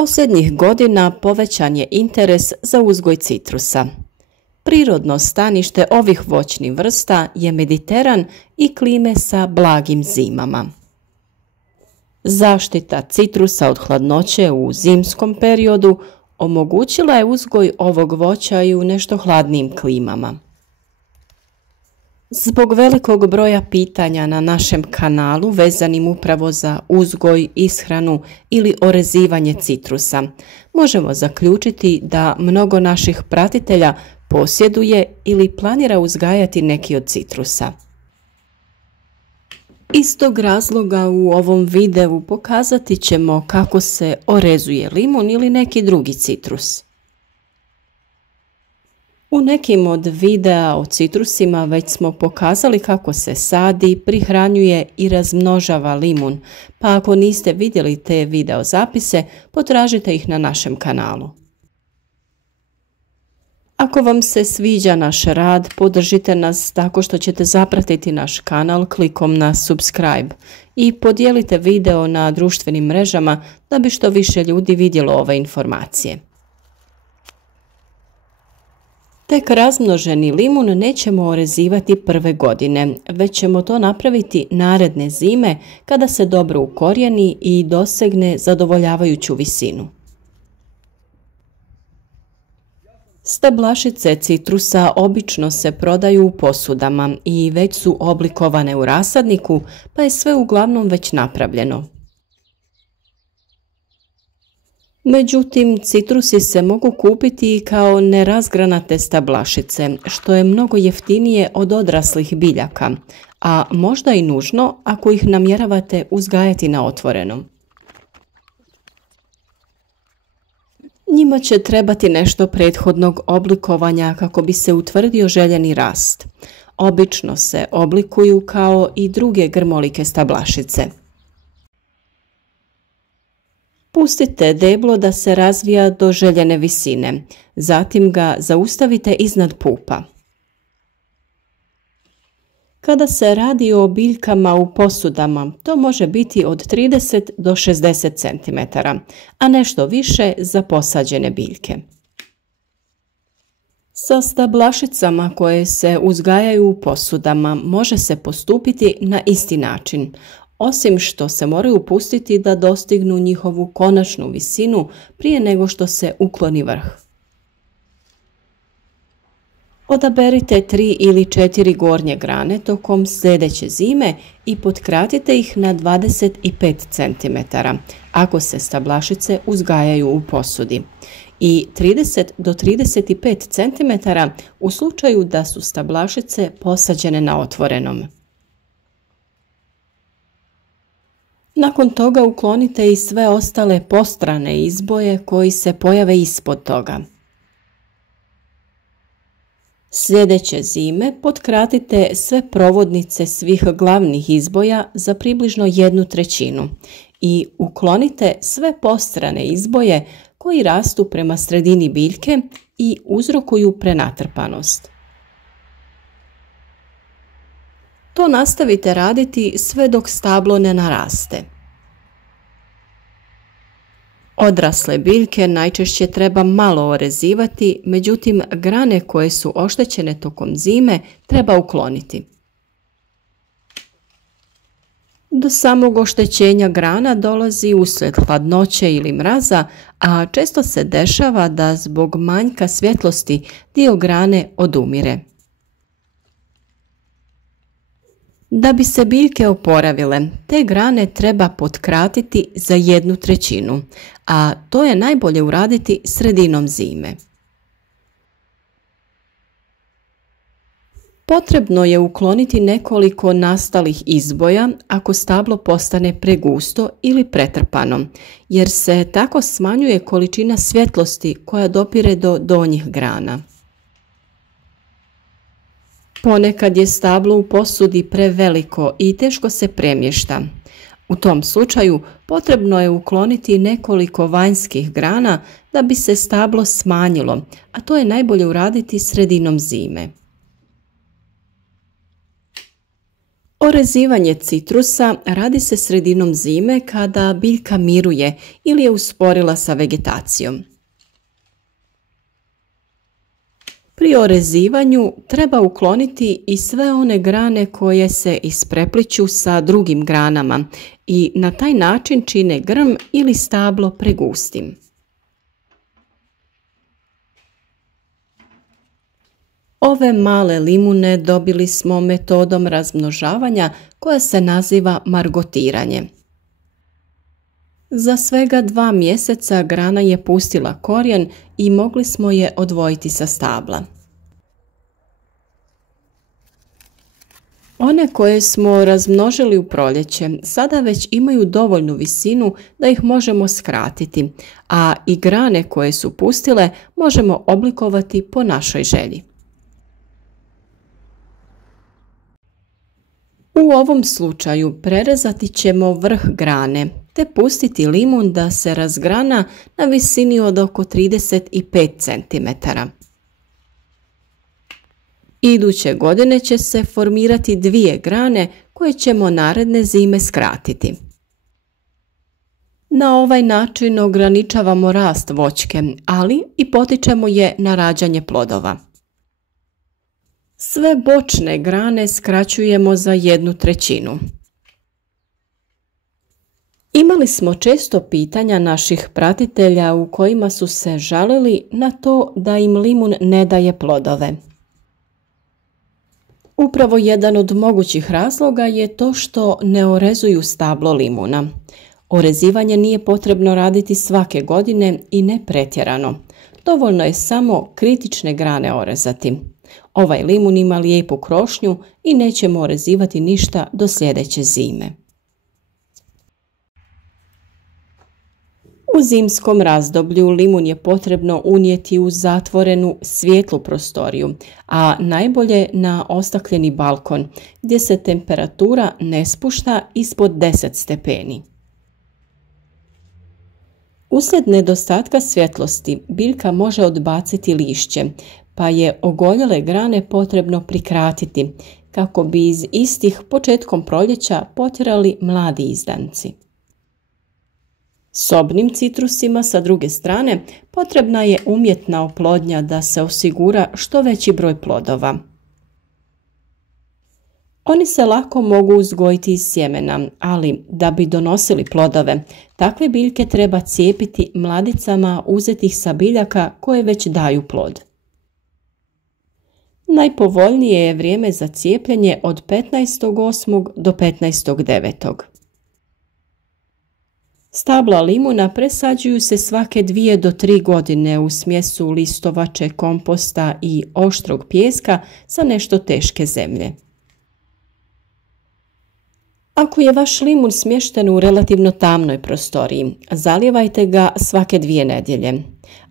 Posljednjih godina povećan je interes za uzgoj citrusa. Prirodno stanište ovih voćnih vrsta je Mediteran i klime sa blagim zimama. Zaštita citrusa od hladnoće u zimskom periodu omogućila je uzgoj ovog voća i u nešto hladnijim klimama. Zbog velikog broja pitanja na našem kanalu vezanim upravo za uzgoj, ishranu ili orezivanje citrusa, možemo zaključiti da mnogo naših pratitelja posjeduje ili planira uzgajati neki od citrusa. Iz tog razloga u ovom videu pokazati ćemo kako se orezuje limun ili neki drugi citrus. U nekim od videa o citrusima već smo pokazali kako se sadi, prihranjuje i razmnožava limun, pa ako niste vidjeli te video zapise, potražite ih na našem kanalu. Ako vam se sviđa naš rad, podržite nas tako što ćete zapratiti naš kanal klikom na subscribe i podijelite video na društvenim mrežama da bi što više ljudi vidjelo ove informacije. Tek razmnoženi limun nećemo orezivati prve godine, već ćemo to napraviti naredne zime kada se dobro ukorijeni i dosegne zadovoljavajuću visinu. Stablašice citrusa obično se prodaju u posudama i već su oblikovane u rasadniku, pa je sve uglavnom već napravljeno. Međutim, citrusi se mogu kupiti i kao nerazgranate stablašice, što je mnogo jeftinije od odraslih biljaka, a možda i nužno ako ih namjeravate uzgajati na otvorenom. Njima će trebati nešto prethodnog oblikovanja kako bi se utvrdio željeni rast. Obično se oblikuju kao i druge grmolike stablašice. Pustite deblo da se razvija do željene visine, zatim ga zaustavite iznad pupa. Kada se radi o biljkama u posudama, to može biti od 30 do 60 cm, a nešto više za posađene biljke. Sa stablašicama koje se uzgajaju u posudama može se postupiti na isti način, osim što se moraju pustiti da dostignu njihovu konačnu visinu prije nego što se ukloni vrh. Odaberite 3 ili 4 gornje grane tokom sljedeće zime i potkratite ih na 25 cm ako se stablašice uzgajaju u posudi i 30 do 35 cm u slučaju da su stablašice posađene na otvorenom. Nakon toga uklonite i sve ostale postrane izboje koji se pojave ispod toga. Sljedeće zime potkratite sve provodnice svih glavnih izboja za približno 1/3 i uklonite sve postrane izboje koji rastu prema sredini biljke i uzrokuju prenatrpanost. To nastavite raditi sve dok stablo ne naraste. Odrasle biljke najčešće treba malo orezivati, međutim grane koje su oštećene tokom zime treba ukloniti. Do samog oštećenja grana dolazi uslijed hladnoće ili mraza, a često se dešava da zbog manjka svjetlosti dio grane odumire. Da bi se biljke oporavile, te grane treba potkratiti za 1/3, a to je najbolje uraditi sredinom zime. Potrebno je ukloniti nekoliko nastalih izboja ako stablo postane pregusto ili pretrpano, jer se tako smanjuje količina svjetlosti koja dopire do donjih grana. Ponekad je stablo u posudi preveliko i teško se premješta. U tom slučaju potrebno je ukloniti nekoliko vanjskih grana da bi se stablo smanjilo, a to je najbolje uraditi sredinom zime. Orezivanje citrusa radi se sredinom zime kada biljka miruje ili je usporila sa vegetacijom. Pri orezivanju treba ukloniti i sve one grane koje se isprepliću sa drugim granama i na taj način čine grm ili stablo pregustim. Ove male limune dobili smo metodom razmnožavanja koja se naziva margotiranje. Za svega 2 mjeseca grana je pustila korijen i mogli smo je odvojiti sa stabla. One koje smo razmnožili u proljeće sada već imaju dovoljnu visinu da ih možemo skratiti, a i grane koje su pustile možemo oblikovati po našoj želji. U ovom slučaju prerezati ćemo vrh grane te pustiti limun da se razgrana na visini od oko 35 cm. Iduće godine će se formirati 2 grane koje ćemo naredne zime skratiti. Na ovaj način ograničavamo rast voćke, ali i potičemo je na rađanje plodova. Sve bočne grane skraćujemo za 1/3. Imali smo često pitanja naših pratitelja u kojima su se žalili na to da im limun ne daje plodove. Upravo jedan od mogućih razloga je to što ne orezuju stablo limuna. Orezivanje nije potrebno raditi svake godine i ne pretjerano. Dovoljno je samo kritične grane orezati. Ovaj limun ima lijepu krošnju i nećemo orezivati ništa do sljedeće zime. U zimskom razdoblju limun je potrebno unijeti u zatvorenu svijetlu prostoriju, a najbolje na ostakljeni balkon gdje se temperatura ne spušta ispod 10 stepeni. Uslijed nedostatka svjetlosti biljka može odbaciti lišće, pa je ogoljele grane potrebno prikratiti kako bi iz istih početkom proljeća potjerali mladi izdanci. Sobnim citrusima sa druge strane potrebna je umjetna oplodnja da se osigura što veći broj plodova. Oni se lako mogu uzgojiti iz sjemena, ali da bi donosili plodove, takve biljke treba cijepiti mladicama uzetih sa biljaka koje već daju plod. Najpovoljnije je vrijeme za cijepljenje od 15.8. do 15.9. Stabla limuna presađuju se svake 2 do 3 godine u smjesu listovače, komposta i oštrog pijeska sa nešto teške zemlje. Ako je vaš limun smješten u relativno tamnoj prostoriji, zalijevajte ga svake 2 nedjelje.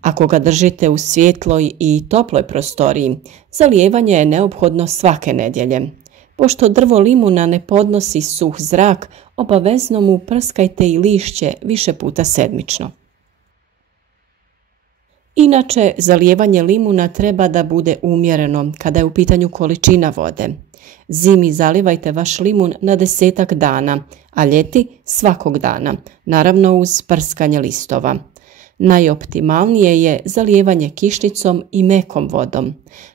Ako ga držite u svjetloj i toploj prostoriji, zalijevanje je neophodno svake nedjelje. Pošto drvo limuna ne podnosi suh zrak, obavezno mu prskajte i lišće više puta sedmično. Inače, zalijevanje limuna treba da bude umjereno kada je u pitanju količina vode. Zimi zalivajte vaš limun na 10-ak dana, a ljeti svakog dana, naravno uz prskanje listova. Najoptimalnije je zalijevanje kišnicom i mekom vodom.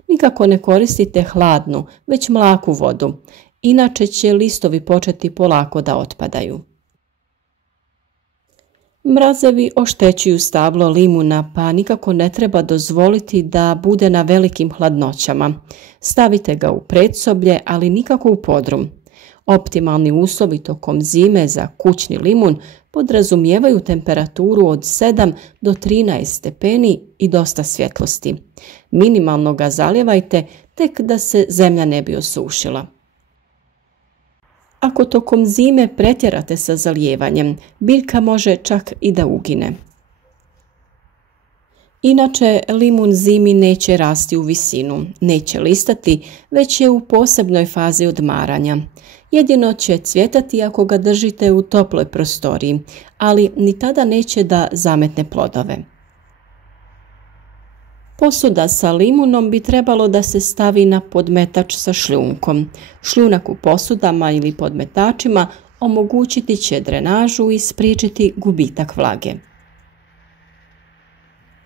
Nikako ne koristite hladnu, već mlaku vodu, inače će listovi početi polako da otpadaju. Mrazevi oštećuju stablo limuna, pa nikako ne treba dozvoliti da bude na velikim hladnoćama. Stavite ga u predsoblje, ali nikako u podrum. Optimalni uslovi tokom zime za kućni limun podrazumijevaju temperaturu od 7 do 13 stepeni i dosta svjetlosti. Minimalno ga zalijevajte tek da se zemlja ne bi osušila. Ako tokom zime pretjerate sa zalijevanjem, biljka može čak i da ugine. Inače, limun zimi neće rasti u visinu, neće listati, već je u posebnoj fazi odmaranja. Jedino će cvjetati ako ga držite u toploj prostoriji, ali ni tada neće da zametne plodove. Posuda sa limunom bi trebalo da se stavi na podmetač sa šljunkom. Šljunak u posudama ili podmetačima omogućiti će drenažu i spriječiti gubitak vlage.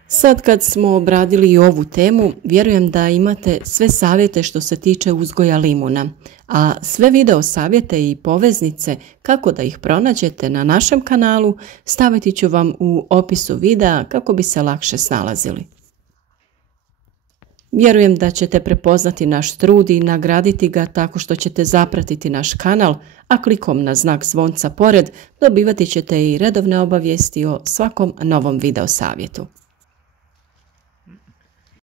Sad kad smo obradili i ovu temu, vjerujem da imate sve savjete što se tiče uzgoja limuna, a sve video savjete i poveznice kako da ih pronađete na našem kanalu staviti ću vam u opisu videa kako bi se lakše snalazili. Vjerujem da ćete prepoznati naš trud i nagraditi ga tako što ćete zapratiti naš kanal, a klikom na znak zvonca pored dobivati ćete i redovne obavijesti o svakom novom video savjetu.